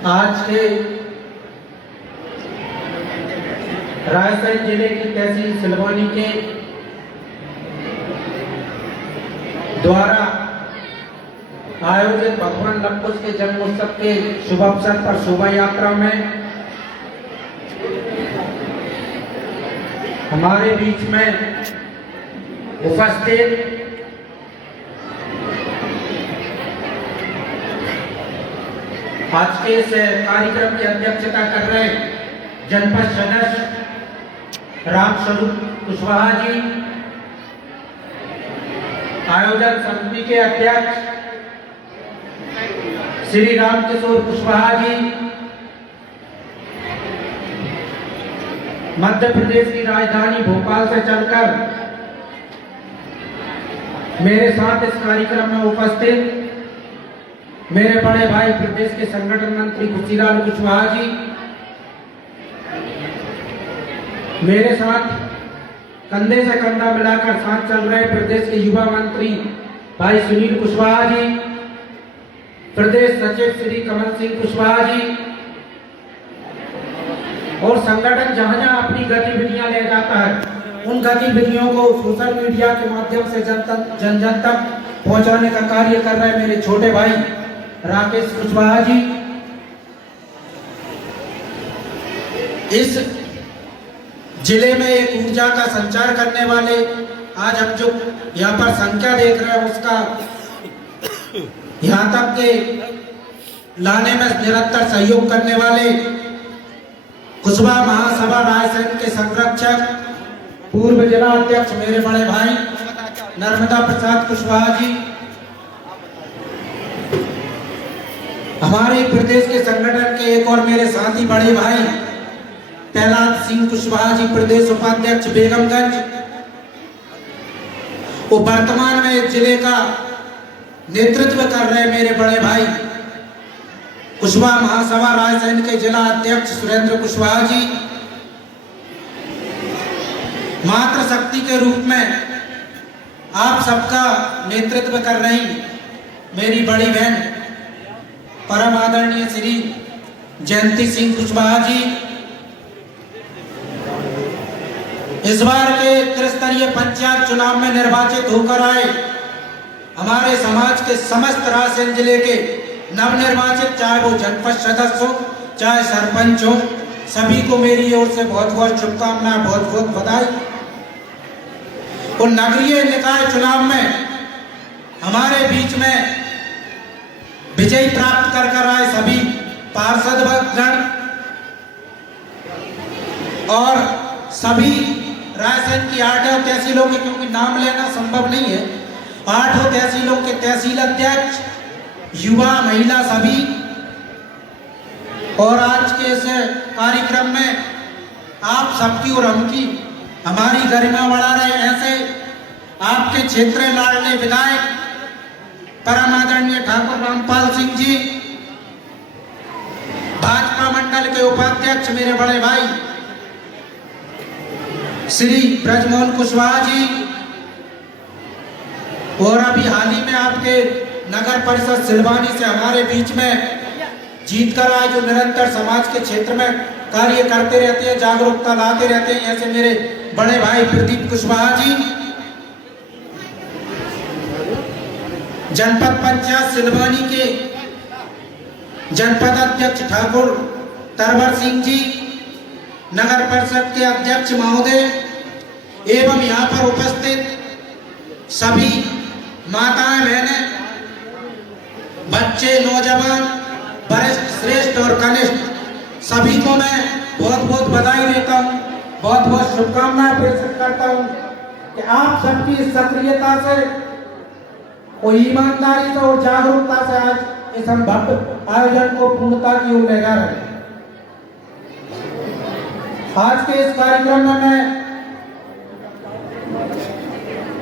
आज के रायसेन जिले की तहसील सिलवानी के द्वारा आयोजित भगवान लव कुश के जन्मोत्सव के शुभ अवसर पर शोभा यात्रा में हमारे बीच में उपस्थित आज के इस कार्यक्रम की अध्यक्षता कर रहे जनपद सदस्य रामस्वरूप कुशवाहा जी, आयोजन समिति के अध्यक्ष श्री रामकिशोर कुशवाहा जी, मध्य प्रदेश की राजधानी भोपाल से चलकर मेरे साथ इस कार्यक्रम में उपस्थित मेरे बड़े भाई प्रदेश के संगठन मंत्री खुशीलाल कुशवाहा जी, मेरे साथ कंधे से कंधा मिलाकर साथ चल रहे प्रदेश के युवा मंत्री भाई सुनील कुशवाहा जी, प्रदेश सचिव श्री कमल सिंह कुशवाहा जी, और संगठन जहां जहां अपनी गतिविधियां ले जाता है उन गतिविधियों को सोशल मीडिया के माध्यम से जन जन तक पहुंचाने का कार्य कर रहे मेरे छोटे भाई राकेश कुशवाहा जी। इस जिले में एक ऊर्जा का संचार करने वाले, आज हम जो यहाँ पर संख्या देख रहे हैं उसका यहाँ तक के लाने में निरंतर सहयोग करने वाले कुशवाहा महासभा रायसेन के संरक्षक पूर्व जिला अध्यक्ष मेरे बड़े भाई नर्मदा प्रसाद कुशवाहा जी, हमारे प्रदेश के संगठन के एक और मेरे साथी बड़े भाई प्रहलाद सिंह कुशवाहा जी, प्रदेश उपाध्यक्ष बेगमगंज, वो वर्तमान में जिले का नेतृत्व कर रहे मेरे बड़े भाई कुशवाहा महासभा रायसेन के जिला अध्यक्ष सुरेंद्र कुशवाहा जी, मातृशक्ति के रूप में आप सबका नेतृत्व कर रही मेरी बड़ी बहन परम आदरणीय श्री जयंती सिंह कुशवाहा जी, इस बार के त्रिस्तरीय पंचायत चुनाव में निर्वाचित होकर आए हमारे समाज के समस्त रायसेन जिले के नवनिर्वाचित, चाहे वो जनपद सदस्य हो चाहे सरपंच हो, सभी को मेरी ओर से बहुत बहुत शुभकामनाएं, बहुत बहुत बधाई। और नगरीय निकाय चुनाव में हमारे बीच में विजय प्राप्त कर आए सभी पार्षद गण और सभी रायसेन की 8 तहसीलों के, क्योंकि नाम लेना संभव नहीं है, 8 तहसीलों के तहसील अध्यक्ष, युवा महिला सभी, और आज के इस कार्यक्रम में आप सबकी और हमकी हमारी गरिमा बढ़ा रहे ऐसे आपके क्षेत्र लाडले विधायक परम आदरणीय ठाकुर रामपाल सिंह जी, भाजपा मंडल के उपाध्यक्ष मेरे बड़े भाई श्री ब्रजमोहन कुशवाहा जी, और अभी हाल ही में आपके नगर परिषद सिलवानी से हमारे बीच में जीत कर आए, जो निरंतर समाज के क्षेत्र में कार्य करते रहते हैं, जागरूकता लाते रहते हैं, ऐसे मेरे बड़े भाई प्रदीप कुशवाहा जी, जनपद पंचायत सिलवानी के जनपद अध्यक्ष ठाकुर तरवर सिंह जी, नगर परिषद के अध्यक्ष महोदय एवं यहाँ पर उपस्थित सभी माताएं बहनें, बच्चे, नौजवान, वरिष्ठ, श्रेष्ठ और कनिष्ठ, सभी को मैं बहुत बहुत बधाई देता हूँ, बहुत बहुत शुभकामनाएं प्रेषित करता हूँ कि आप सबकी सक्रियता से और ईमानदारी से और जागरूकता से आज इस हम भव्य आयोजन को पूर्णता की ओर ले जा रहे हैं। आज के इस कार्यक्रम में मैं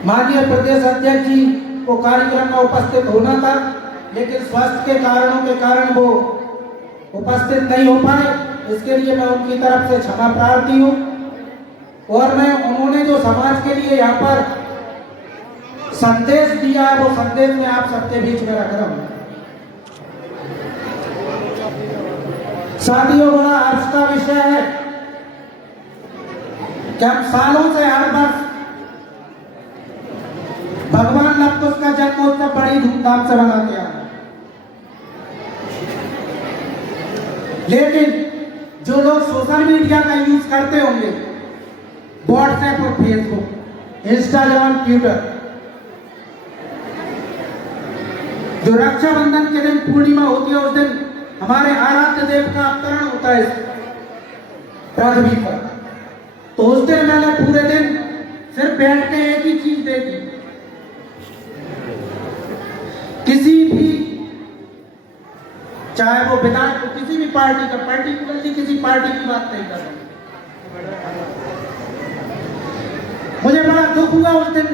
माननीय प्रदेश अध्यक्ष जी को कार्यक्रम में उपस्थित होना था, लेकिन स्वास्थ्य के कारणों के कारण वो उपस्थित नहीं हो पाए, इसके लिए मैं उनकी तरफ से क्षमा प्रार्थी हूँ। और मैं उन्होंने जो समाज के लिए यहाँ पर संदेश दिया है वो संदेश में आप सबके बीच में रख रहा हूँ। साथियों, बड़ा हर्ष का विषय है कि हम सालों से हर वर्ष भगवान लव का जन्मोत्सव बड़ी धूमधाम से मनाते हैं। लेकिन जो लोग सोशल मीडिया का यूज करते होंगे, व्हाट्सएप और फेसबुक, इंस्टाग्राम, ट्विटर, जो रक्षाबंधन के दिन पूर्णिमा होती है, उस दिन हमारे आराध्य देव का अवतरण होता है पृथ्वी पर। तो उस दिन मैंने पूरे दिन सिर्फ बैठ के एक ही चीज देखी, किसी भी, चाहे वो विधायक हो, किसी भी पार्टी का, पर्टिकुलरली किसी पार्टी की बात नहीं कर रहा, मुझे बड़ा दुख हुआ उस दिन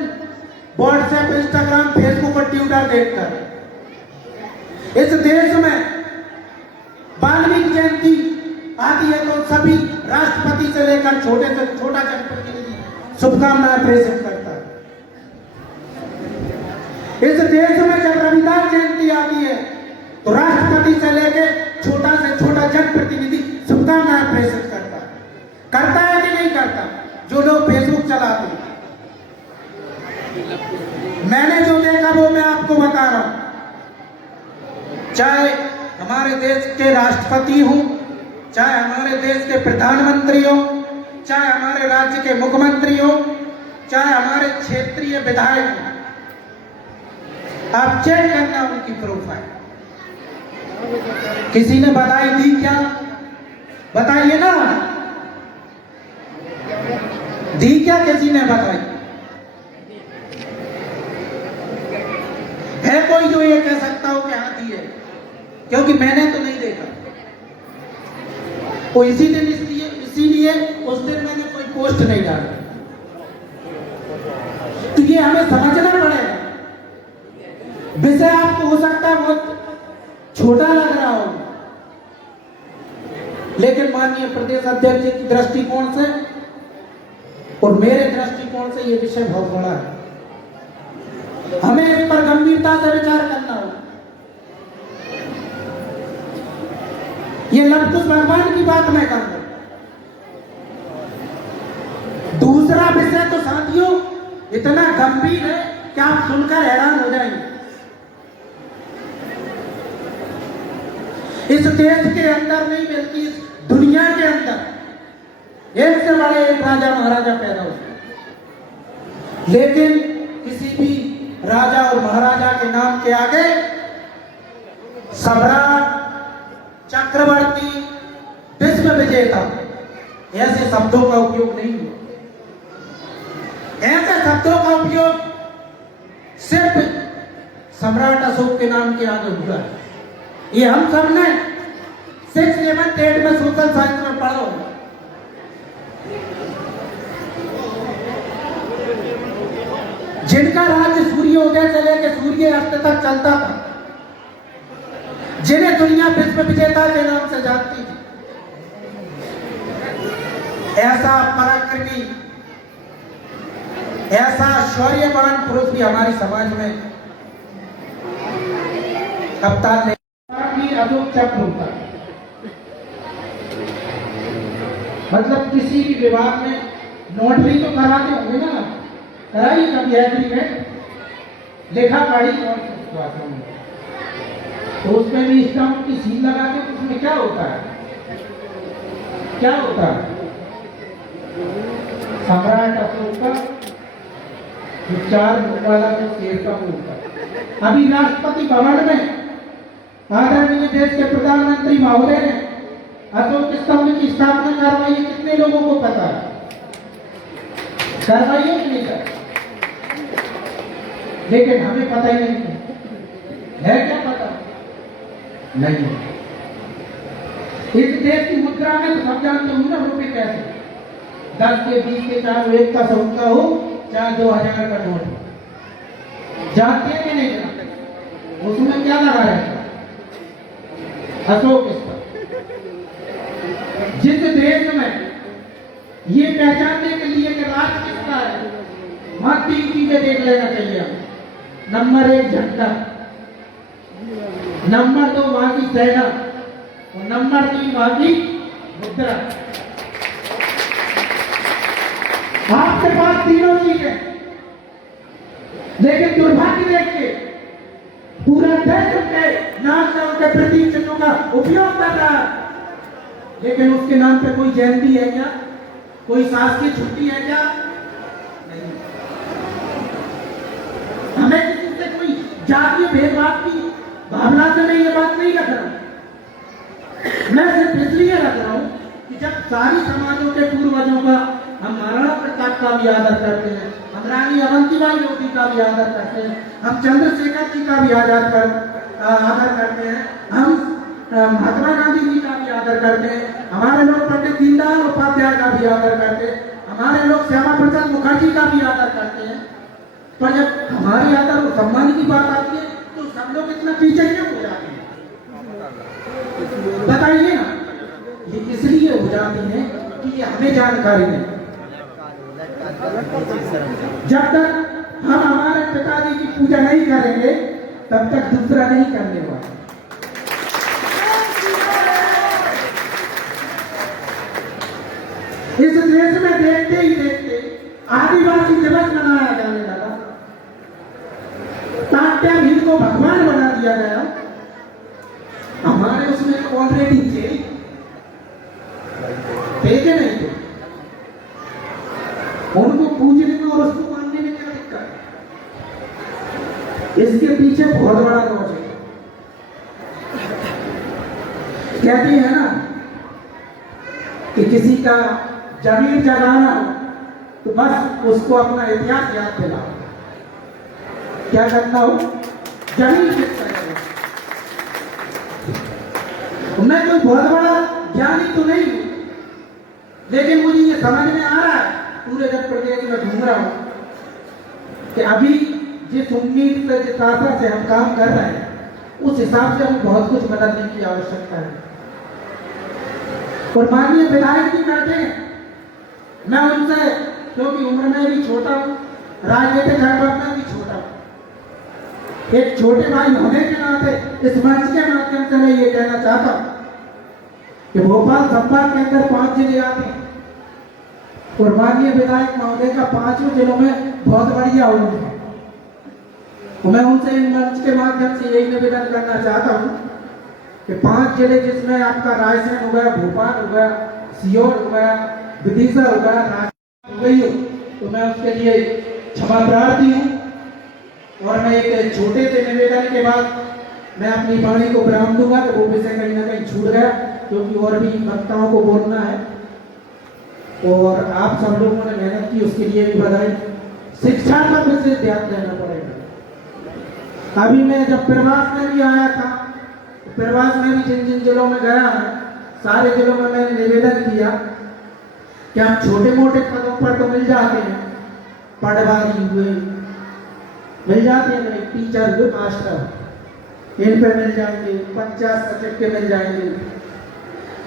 व्हाट्सएप, इंस्टाग्राम, फेसबुक और ट्विटर देखकर। इस देश में वाल्मीकि जयंती आती है तो सभी राष्ट्रपति से लेकर छोटे से छोटा जनप्रतिनिधि शुभकामनाएं प्रेषित करता है। इस देश में जब रविदास जयंती आती है तो राष्ट्रपति से लेकर छोटा से छोटा जनप्रतिनिधि शुभकामनाएं प्रेषित करता है कि नहीं करता? जो लोग फेसबुक चलाते हैं, मैंने जो देखा वो मैं आपको बता रहा हूं। चाहे हमारे देश के राष्ट्रपति हों, चाहे हमारे देश के प्रधानमंत्री हो, चाहे हमारे राज्य के मुख्यमंत्री हो, चाहे हमारे क्षेत्रीय विधायक हो, आप चेक करना उनकी प्रोफाइल। किसी ने बधाई दी क्या? बताइए ना, दी क्या किसी ने बधाई? है कोई जो ये कह सकता हो कि हाँ दी है? क्योंकि मैंने तो नहीं देखा। वो इसीलिए उस दिन मैंने कोई पोस्ट नहीं डाला। तो ये हमें समझना पड़ेगा। विषय आपको हो सकता है बहुत छोटा लग रहा हो, लेकिन माननीय प्रदेश अध्यक्ष जी की दृष्टिकोण से और मेरे दृष्टिकोण से ये विषय बहुत बड़ा है। हमें इस पर गंभीरता से विचार करना होगा। ये लवकुश भगवान की बात मैं कर रहा हूं। दूसरा विषय तो साथियों इतना गंभीर है कि आप सुनकर हैरान हो जाएंगे। इस देश के अंदर नहीं बल्कि इस दुनिया के अंदर एक से बड़े एक राजा महाराजा पैदा हुए, लेकिन किसी भी राजा और महाराजा के नाम के आगे सम्राट, चक्रवर्ती, विश्व विजेता ऐसे शब्दों का उपयोग नहीं हुआ। ऐसे शब्दों का उपयोग सिर्फ सम्राट अशोक के नाम के आगे हुआ है। ये हम सब ने 6, 7, 8 में सोशल साइंस में पढ़ा होगा। जिनका राज्य सूर्योदय से लेकर सूर्यास्त तक चलता था, जिन्हें दुनिया विश्व विजेता के नाम से जानती थी, ऐसा पराक्रमी, ऐसा शौर्यवान पुरुष भी हमारे समाज में कप्तान ने अशोक चक्र होता है। मतलब किसी भी विभाग में नोटरी तो कराते होंगे ना, कराई कभी एग्रीमेंट, लेखा पढ़ी और तो उसमें भी स्टाम्प की सील लगा के उसमें क्या होता है? क्या होता है? सम्राट अशोक का 4 मुख वाला जो शेर का मुख होता है। अभी राष्ट्रपति भवन में आदरणीय देश के प्रधानमंत्री महोदय ने अशोक स्तंभ की स्थापना करवाई। कितने लोगों को पता है? करवाई है कि नहीं कर? लेकिन हमें पता ही नहीं है। क्या पता? नहीं। इस देश की मुद्रा में तो सब जानते हो ना, रुपए कैसे 10 के 20 के, चाहे 1 का 100 का हो, चाहे 2000 का नोट हो, जानते हैं कि नहीं जानते? उसमें क्या लगा है? अशोक स्तंभ। जिस देश में ये पहचानने के लिए कि राष्ट्र किसका है, वहां 3 चीजें देख लेना चाहिए। नंबर 1 झंडा, नंबर 2 वहां की सेना, और नंबर 3 वाली मुद्रा। आपके पास तीनों चीज है, लेकिन दुर्भाग्य देख के पूरा देश उनके नाम से उनके प्रतीक चिन्हों का उपयोग कर रहा है, लेकिन उसके नाम पे कोई जयंती है क्या, कोई शासकीय छुट्टी है क्या? नहीं। हमें किसी से कोई जातीय भेदभाव की भावना से मैं ये बात नहीं रख रहा हूं। मैं सिर्फ इसलिए रख रहा हूं कि जब सारी समाजों के पूर्वजों का हम महाराणा प्रताप का भी आदर करते हैं, हम रानी अवंतीबाई होती का भी आदर करते हैं, हम चंद्रशेखर जी का भी आदर करते हैं, हम महात्मा गांधी जी का भी आदर करते हैं, हमारे लोग पंडित दीनदयाल उपाध्याय का भी आदर करते हैं, हमारे लोग श्यामा प्रसाद मुखर्जी का भी आदर करते हैं। पर जब हमारे आदर और सम्मान की बात आती है तो सब लोग इतना पीछे क्यों हो जाते हैं? बताइए ना। ये इसलिए हो जाती है कि हमें जानकारी नहीं। जब तक हम हमारे पिताजी की पूजा नहीं करेंगे तब तक दूसरा नहीं करने वाला। इस देश में देखते ही देखते आदिवासी दिवस मनाया जाने लगा, तात्या भील को भगवान बना दिया गया। हमारे उसमें ऑलरेडी थे कि नहीं थे? उनको पूजने में और उसको मानने में क्या दिक्कत है? इसके पीछे बहुत बड़ा लॉजिक है। कहते हैं ना कि किसी का जमीर जगाना हो तो बस उसको अपना इतिहास याद दिलाओ। क्या करना हो? जमीर किसका है? मैं कोई बहुत बड़ा ज्ञानी तो नहीं हूं, लेकिन मुझे ये समझ में आ रहा है पूरे जब प्रदेश में घूम रहा हूं कि अभी जिस उम्मीद से, जिस आशा से हम काम कर रहे हैं, उस हिसाब से हमें बहुत कुछ बदलने की आवश्यकता है। और माननीय विधायक जी बैठे हैं, मैं उनसे, क्योंकि उम्र में भी छोटा हूं, राजनीतिक अनुभव में भी छोटा हूं, एक छोटे भाई होने के नाते इस मंच के माध्यम से मैं ये कहना चाहता हूं कि भोपाल संभाग के अंदर 5 जिले आते हैं और माननीय विधायक महोदय का 5 जिलों में बहुत बढ़िया हो है। मैं उनसे इन मंच के माध्यम से यही निवेदन करना चाहता हूं कि 5 जिले जिसमें आपका रायसेन हो गया, भोपाल हो गया, सीहोर हो गया, विदिशा हो गया, हो गई हो, तो मैं उसके लिए क्षमा प्रार्थी हूं। और मैं एक छोटे से निवेदन के बाद मैं अपनी वाणी को विराम दूंगा कि वो विषय कहीं ना कहीं छूट गया, क्योंकि और भी वक्ताओं को बोलना है और आप सब लोगों ने मेहनत की, उसके लिए भी बधाई। शिक्षा पर विशेष ध्यान देना पड़ेगा। अभी मैं जब प्रवास में भी आया था, प्रवास में भी जिन जिन जिलों में गया है, सारे जिलों में मैंने निवेदन किया कि हम छोटे मोटे पदों पर तो मिल जाते हैं, पटवारी हुए मिल जाते हैं, टीचर हुए, मास्टर इन पे मिल जाएंगे, पंचायत सचिव के मिल जाएंगे,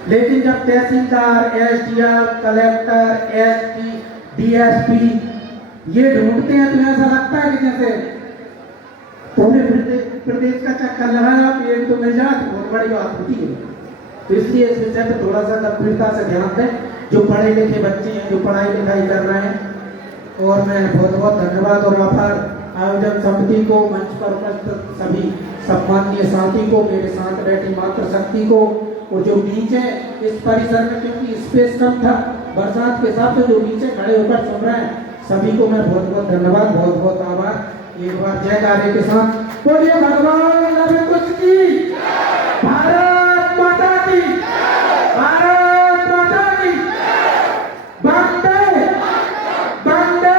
लेकिन जब तहसीलदार, एसडीआर, कलेक्टर, एसपी, डीएसपी ये ढूंढते हैं तो ऐसा लगता है कि जैसे पूरे प्रदेश का चक्कर लगाया, एक तो मिल जाए तो बहुत बड़ी बात होती है। तो इसलिए इस विषय पर थोड़ा सा गंभीरता से ध्यान दें, जो पढ़े लिखे बच्चे हैं, जो पढ़ाई लिखाई कर रहे हैं। और मैं बहुत बहुत धन्यवाद और आभार आयोजन समिति को, मंच पर उपस्थित सभी सम्माननीय साथी को, मेरे साथ बैठी मातृशक्ति को, और जो नीचे इस परिसर में, क्योंकि स्पेस कम था बरसात के हिसाब से, जो नीचे खड़े होकर सुन रहे हैं, सभी को मैं बहुत बहुत धन्यवाद, बहुत बहुत आभार। एक बार जयकारे के साथ बोलिए भगवान लव की, भारत माता की, भारत माता की, वंदे वंदे।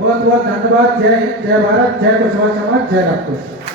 बहुत बहुत धन्यवाद। जय जय भारत, जय कुशवाहा समाज, जय रामकृष्ण।